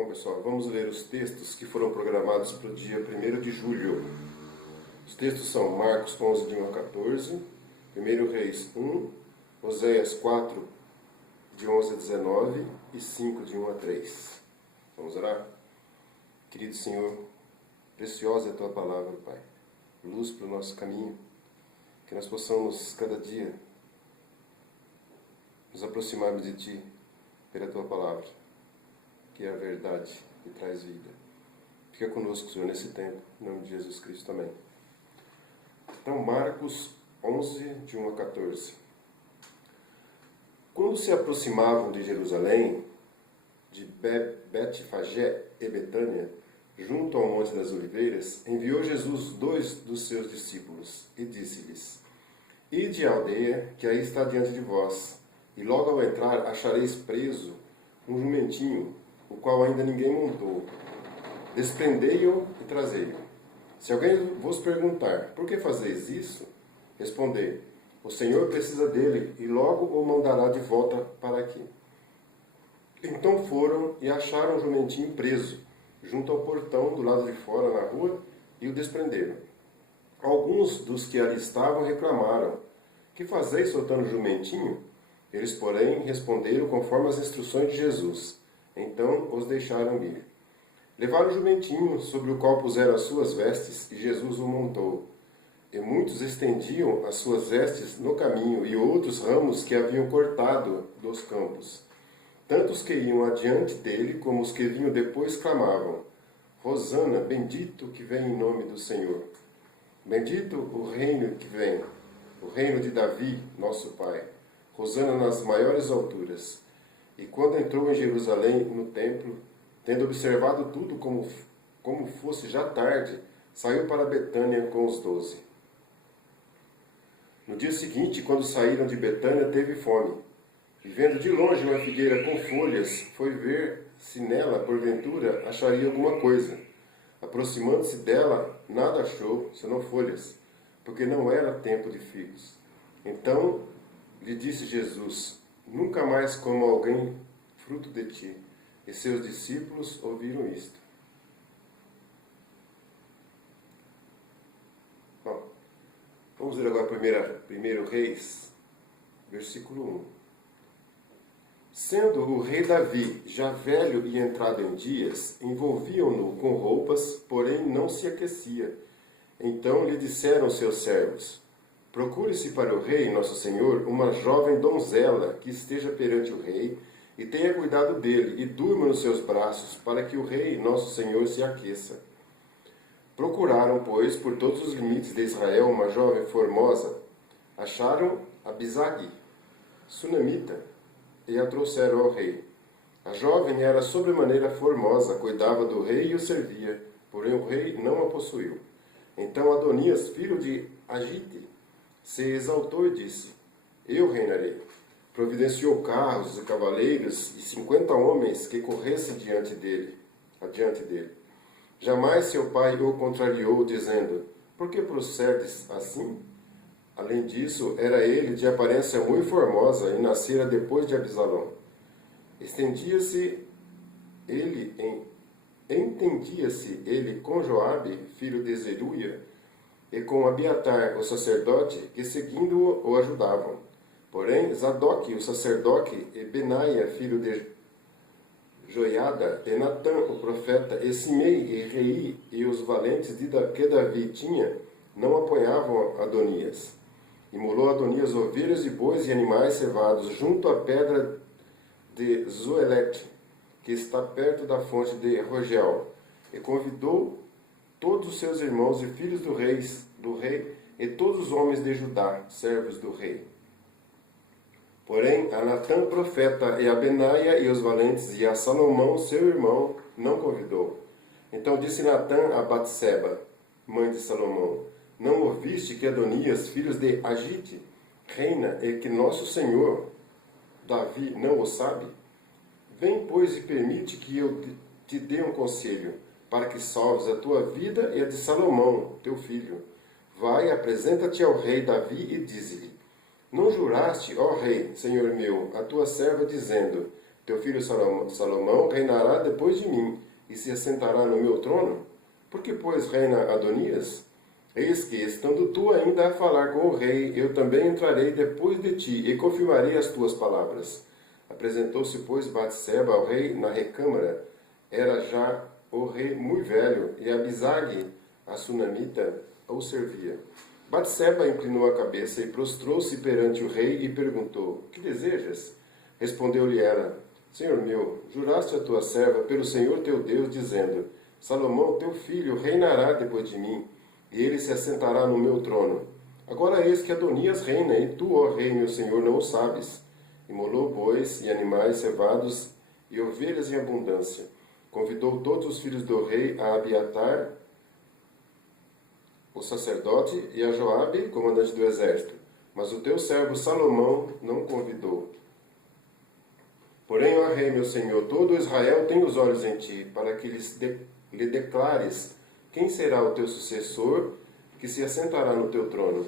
Bom, pessoal, vamos ler os textos que foram programados para o dia 1º de julho. Os textos são Marcos 11, de 1 a 14, 1 Reis 1, Oséias 4, de 11 a 19 e 5, de 1 a 3. Vamos orar? Querido Senhor, preciosa é a Tua palavra, Pai. Luz para o nosso caminho, que nós possamos cada dia nos aproximarmos de Ti pela Tua palavra, que é a verdade e traz vida. Fica conosco, Senhor, nesse tempo, em nome de Jesus Cristo. Amém. Então, Marcos 11, de 1 a 14. Quando se aproximavam de Jerusalém, de Betfagé e Betânia, junto ao Monte das Oliveiras, enviou Jesus 2 dos seus discípulos e disse-lhes: Ide à aldeia que aí está diante de vós, e logo ao entrar achareis preso um jumentinho, o qual ainda ninguém montou. Desprendei-o e trazei-o. Se alguém vos perguntar, por que fazeis isso? Respondei, o Senhor precisa dele e logo o mandará de volta para aqui. Então foram e acharam o jumentinho preso, junto ao portão do lado de fora na rua, e o desprenderam. Alguns dos que ali estavam reclamaram, que fazeis soltando o jumentinho? Eles, porém, responderam conforme as instruções de Jesus. Então os deixaram ir. Levaram o jumentinho, sobre o qual puseram as suas vestes, e Jesus o montou. E muitos estendiam as suas vestes no caminho, e outros ramos que haviam cortado dos campos. Tanto os que iam adiante dele, como os que vinham depois, clamavam: Hosana, bendito que vem em nome do Senhor. Bendito o reino que vem, o reino de Davi, nosso Pai. Hosana nas maiores alturas. E quando entrou em Jerusalém, no templo, tendo observado tudo como fosse já tarde, saiu para Betânia com os 12. No dia seguinte, quando saíram de Betânia, teve fome. E vendo de longe uma figueira com folhas, foi ver se nela, porventura, acharia alguma coisa. Aproximando-se dela, nada achou, senão folhas, porque não era tempo de figos. Então lhe disse Jesus: Nunca mais coma alguém fruto de ti. E seus discípulos ouviram isto. Bom, vamos ler agora 1 Reis, versículo 1. Sendo o rei Davi já velho e entrado em dias, envolviam-no com roupas, porém não se aquecia. Então lhe disseram seus servos: Procure-se para o rei, nosso senhor, uma jovem donzela que esteja perante o rei, e tenha cuidado dele, e durma nos seus braços, para que o rei, nosso senhor, se aqueça. Procuraram, pois, por todos os limites de Israel uma jovem formosa. Acharam Abisag, sunamita, e a trouxeram ao rei. A jovem era sobremaneira formosa, cuidava do rei e o servia, porém o rei não a possuiu. Então Adonias, filho de Agite, se exaltou e disse: Eu reinarei. Providenciou carros e cavaleiros e 50 homens que corressem adiante dele. Jamais seu pai o contrariou, dizendo: Por que procedes assim? Além disso, era ele de aparência muito formosa e nascera depois de Absalão. Entendia-se ele com Joabe, filho de Zeruia, e com Abiatar, o sacerdote, que seguindo-o o ajudavam. Porém, Zadok, o sacerdote, e Benaia, filho de Joiada, e Natã, o profeta, e Simei, e Rei, e os valentes que Davi tinha, não apoiavam Adonias. Imolou Adonias ovelhas e bois e animais cevados junto à pedra de Zoelete, que está perto da fonte de Rogel, e convidou todos os seus irmãos e filhos do rei, e todos os homens de Judá, servos do rei. Porém, a Natã, profeta, e a Benaia e os valentes, e a Salomão, seu irmão, não convidou. Então disse Natã a Batseba, mãe de Salomão: Não ouviste que Adonias, filho de Agite, reina, e que nosso senhor Davi não o sabe? Vem, pois, e permite que eu te dê um conselho, para que salves a tua vida e a de Salomão, teu filho. Vai, apresenta-te ao rei Davi e dize-lhe: Não juraste, ó rei, senhor meu, a tua serva, dizendo: teu filho Salomão reinará depois de mim, e se assentará no meu trono? Por que, pois, reina Adonias? Eis que, estando tu ainda a falar com o rei, eu também entrarei depois de ti, e confirmarei as tuas palavras. Apresentou-se, pois, Batseba ao rei na recâmara. Era já o rei muito velho, e Abisag, a sunamita, o servia. Batseba inclinou a cabeça e prostrou-se perante o rei e perguntou: que desejas? Respondeu-lhe ela: Senhor meu, juraste a tua serva pelo Senhor teu Deus, dizendo: Salomão, teu filho, reinará depois de mim, e ele se assentará no meu trono. Agora eis que Adonias reina, e tu, ó rei, meu senhor, não o sabes. Imolou bois e animais cevados e ovelhas em abundância. Convidou todos os filhos do rei a Abiatar, o sacerdote, e a Joabe, comandante do exército. Mas o teu servo Salomão não convidou. Porém, ó rei, meu senhor, todo Israel tem os olhos em ti, para que lhe declares quem será o teu sucessor, que se assentará no teu trono.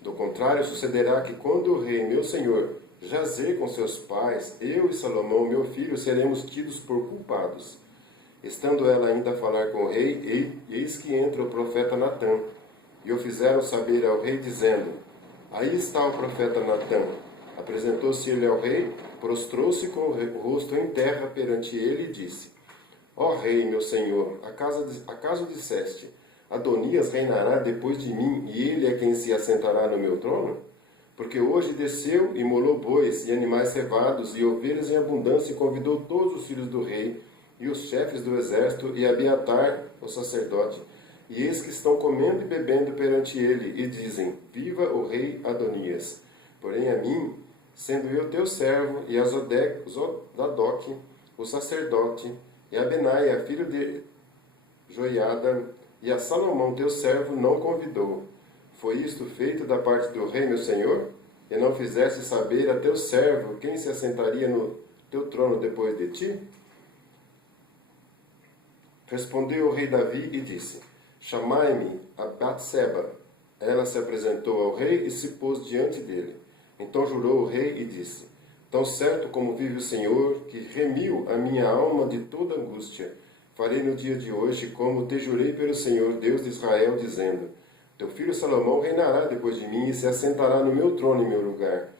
Do contrário, sucederá que quando o rei, meu senhor, jazer com seus pais, eu e Salomão, meu filho, seremos tidos por culpados. Estando ela ainda a falar com o rei, eis que entra o profeta Natã, e o fizeram saber ao rei, dizendo: Aí está o profeta Natã. Apresentou-se ele ao rei, prostrou-se com o rosto em terra perante ele e disse: Ó rei, meu senhor, acaso disseste: Adonias reinará depois de mim, e ele é quem se assentará no meu trono? Porque hoje desceu e molou bois e animais cevados e ovelhas em abundância e convidou todos os filhos do rei e os chefes do exército e Abiatar, o sacerdote. E eis que estão comendo e bebendo perante ele e dizem: Viva o rei Adonias! Porém a mim, sendo eu teu servo, e a Zadok, o sacerdote, e a Benaia, filho de Joiada, e a Salomão, teu servo, não convidou. Foi isto feito da parte do rei, meu senhor? E não fizeste saber a teu servo quem se assentaria no teu trono depois de ti? Respondeu o rei Davi e disse: Chamai-me a Batseba. Ela se apresentou ao rei e se pôs diante dele. Então jurou o rei e disse: Tão certo como vive o Senhor, que remiu a minha alma de toda angústia, farei no dia de hoje como te jurei pelo Senhor, Deus de Israel, dizendo: Teu filho Salomão reinará depois de mim e se assentará no meu trono em meu lugar.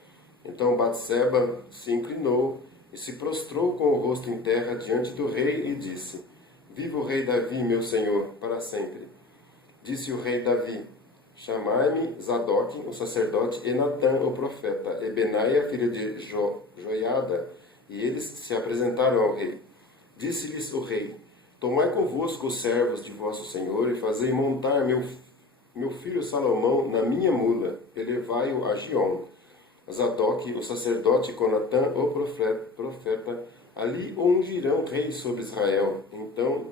Então Batseba se inclinou e se prostrou com o rosto em terra diante do rei e disse: Viva o rei Davi, meu senhor, para sempre. Disse o rei Davi: Chamai-me Zadok, o sacerdote, e Natã, o profeta, e Benaia, filho de Joiada. E eles se apresentaram ao rei. Disse-lhes o rei: Tomai convosco os servos de vosso senhor e fazei montar meu filho Salomão na minha mula, e levai-o a Gion. Zadok, o sacerdote, com Natã, o profeta, ali o ungirão rei sobre Israel. Então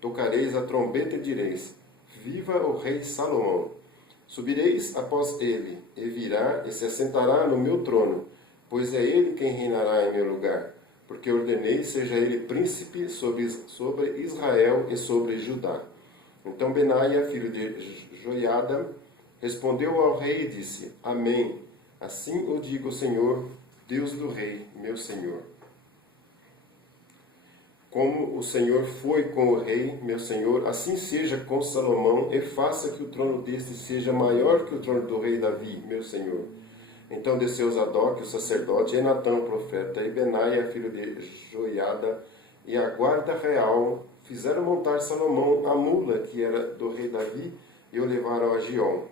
tocareis a trombeta e direis: Viva o rei Salomão! Subireis após ele, e virá e se assentará no meu trono, pois é ele quem reinará em meu lugar, porque ordenei seja ele príncipe sobre Israel e sobre Judá. Então Benaia, filho de Joiada, respondeu ao rei e disse: Amém. Assim o digo, Senhor, Deus do rei, meu senhor. Como o Senhor foi com o rei, meu senhor, assim seja com Salomão, e faça que o trono deste seja maior que o trono do rei Davi, meu senhor. Então desceu Zadok, o sacerdote, e Natã, o profeta, e Benaia, filho de Joiada, e a guarda real fizeram montar Salomão a mula que era do rei Davi, e o levaram a Gion.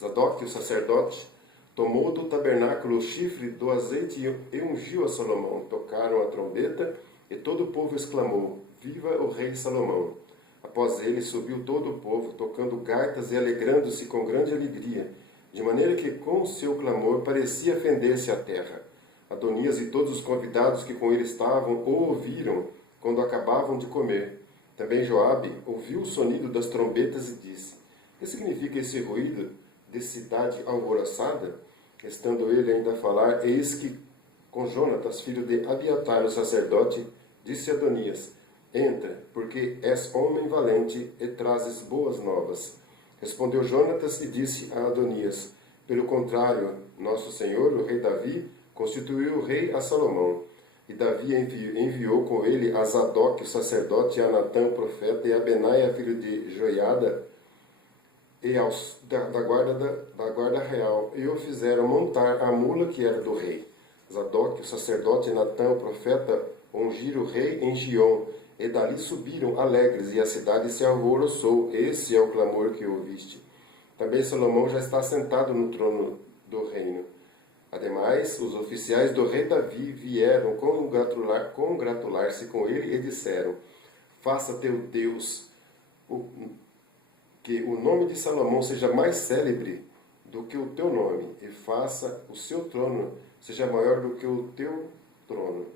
Zadok, o sacerdote, tomou do tabernáculo o chifre do azeite e ungiu a Salomão. Tocaram a trombeta, e todo o povo exclamou: Viva o rei Salomão! Após ele subiu todo o povo, tocando gaitas e alegrando-se com grande alegria, de maneira que com o seu clamor parecia fender-se a terra. Adonias e todos os convidados que com ele estavam o ouviram quando acabavam de comer. Também Joabe ouviu o sonido das trombetas e disse: Que significa esse ruído de cidade alvoroçada? Estando ele ainda a falar, eis que com Jonatas, filho de Abiatar, o sacerdote, disse Adonias: Entra, porque és homem valente e trazes boas novas. Respondeu Jonatas e disse a Adonias: Pelo contrário, nosso senhor, o rei Davi, constituiu o rei a Salomão. E Davi enviou com ele a Zadok, o sacerdote, e a Natã, o profeta, e a Benaia, filho de Joiada, e da guarda real, e o fizeram montar a mula que era do rei. Zadok, o sacerdote, e Natã, o profeta, ungiram o rei em Giom, e dali subiram alegres, e a cidade se alvoroçou. Esse é o clamor que ouviste. Também Salomão já está sentado no trono do reino. Ademais, os oficiais do rei Davi vieram congratular-se com ele e disseram: faça teu Deus que o nome de Salomão seja mais célebre do que o teu nome, e faça o seu trono seja maior do que o teu trono.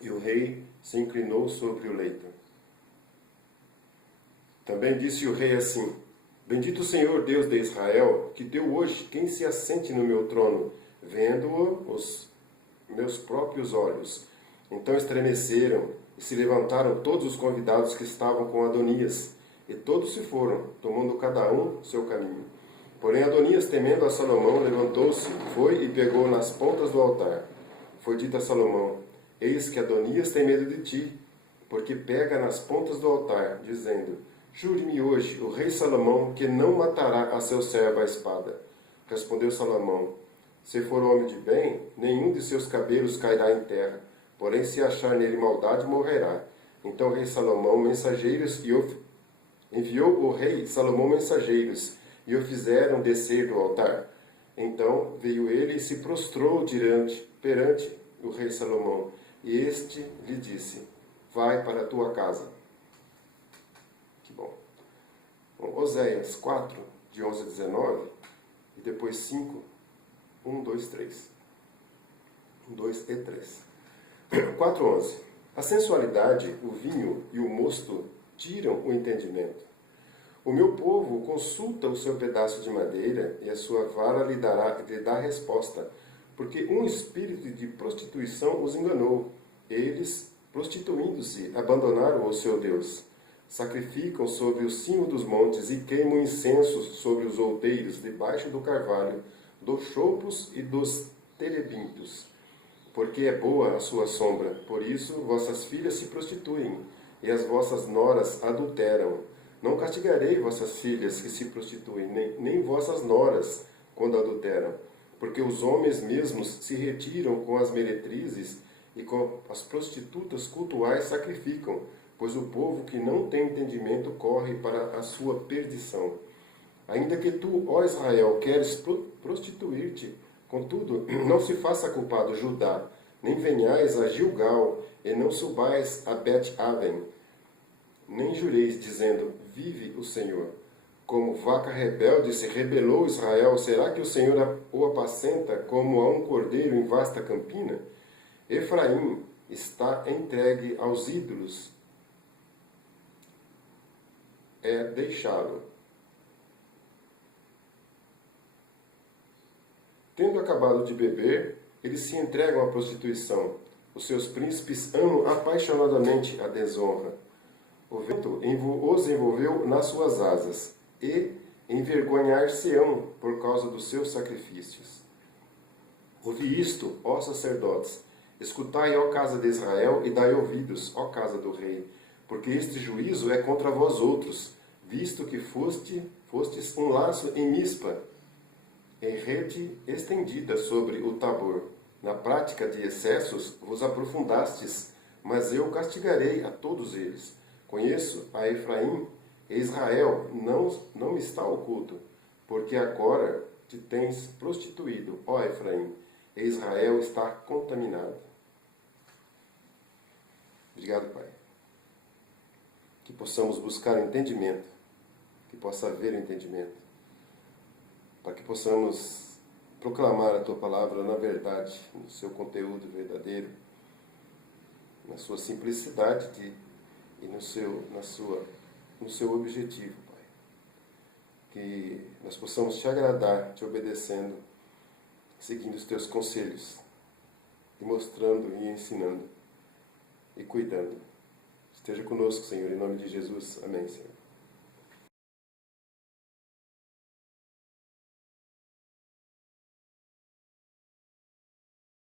E o rei se inclinou sobre o leito. Também disse o rei assim: bendito o Senhor Deus de Israel, que deu hoje quem se assente no meu trono, vendo-o os meus próprios olhos. Então estremeceram e se levantaram todos os convidados que estavam com Adonias, e todos se foram, tomando cada um seu caminho. Porém Adonias, temendo a Salomão, levantou-se, foi e pegou nas pontas do altar. Foi dito a Salomão: eis que Adonias tem medo de ti, porque pega nas pontas do altar, dizendo: jure-me hoje, o rei Salomão, que não matará a seu servo à espada. Respondeu Salomão: se for homem de bem, nenhum de seus cabelos cairá em terra, porém se achar nele maldade, morrerá. Então o rei Salomão enviou o rei Salomão mensageiros, e o fizeram descer do altar. Então veio ele e se prostrou perante o rei Salomão, e este lhe disse: vai para a tua casa. Que bom. Oséias 4, de 11 a 19, e depois 5, 1, 2, 3. 1, 2 e 3. 4, 11. A sensualidade, o vinho e o mosto tiram o entendimento. O meu povo consulta o seu pedaço de madeira, e a sua vara lhe dá resposta, porque um espírito de prostituição os enganou. Eles, prostituindo-se, abandonaram o seu Deus. Sacrificam sobre o cimo dos montes e queimam incensos sobre os outeiros, debaixo do carvalho, dos choupos e dos terebintos. Porque é boa a sua sombra, por isso vossas filhas se prostituem, e as vossas noras adulteram. Não castigarei vossas filhas que se prostituem, nem vossas noras quando adulteram, porque os homens mesmos se retiram com as meretrizes, e com as prostitutas cultuais sacrificam, pois o povo que não tem entendimento corre para a sua perdição. Ainda que tu, ó Israel, queres prostituir-te, contudo, não se faça culpado Judá, nem venhais a Gilgal, e não subais a Bet-Aven, nem jureis, dizendo: vive o Senhor. Como vaca rebelde se rebelou Israel, será que o Senhor o apacenta como a um cordeiro em vasta campina? Efraim está entregue aos ídolos, é deixá-lo. Tendo acabado de beber, eles se entregam à prostituição. Os seus príncipes amam apaixonadamente a desonra. O vento os envolveu nas suas asas, e envergonhar-se-ão por causa dos seus sacrifícios. Ouvi isto, ó sacerdotes, escutai, ó casa de Israel, e dai ouvidos, ó casa do rei, porque este juízo é contra vós outros, visto que fostes um laço em Mispa, em rede estendida sobre o Tabor. Na prática de excessos vos aprofundastes, mas eu castigarei a todos eles. Conheço a Efraim, e Israel não me está oculto, porque agora te tens prostituído, ó Efraim, e Israel está contaminado. Obrigado, Pai. Que possamos buscar entendimento, que possa haver entendimento, para que possamos proclamar a Tua Palavra na verdade, no seu conteúdo verdadeiro, na sua simplicidade e no seu objetivo, Pai. Que nós possamos Te agradar, Te obedecendo, seguindo os Teus conselhos, e mostrando e ensinando, e cuidando. Esteja conosco, Senhor, em nome de Jesus. Amém, Senhor.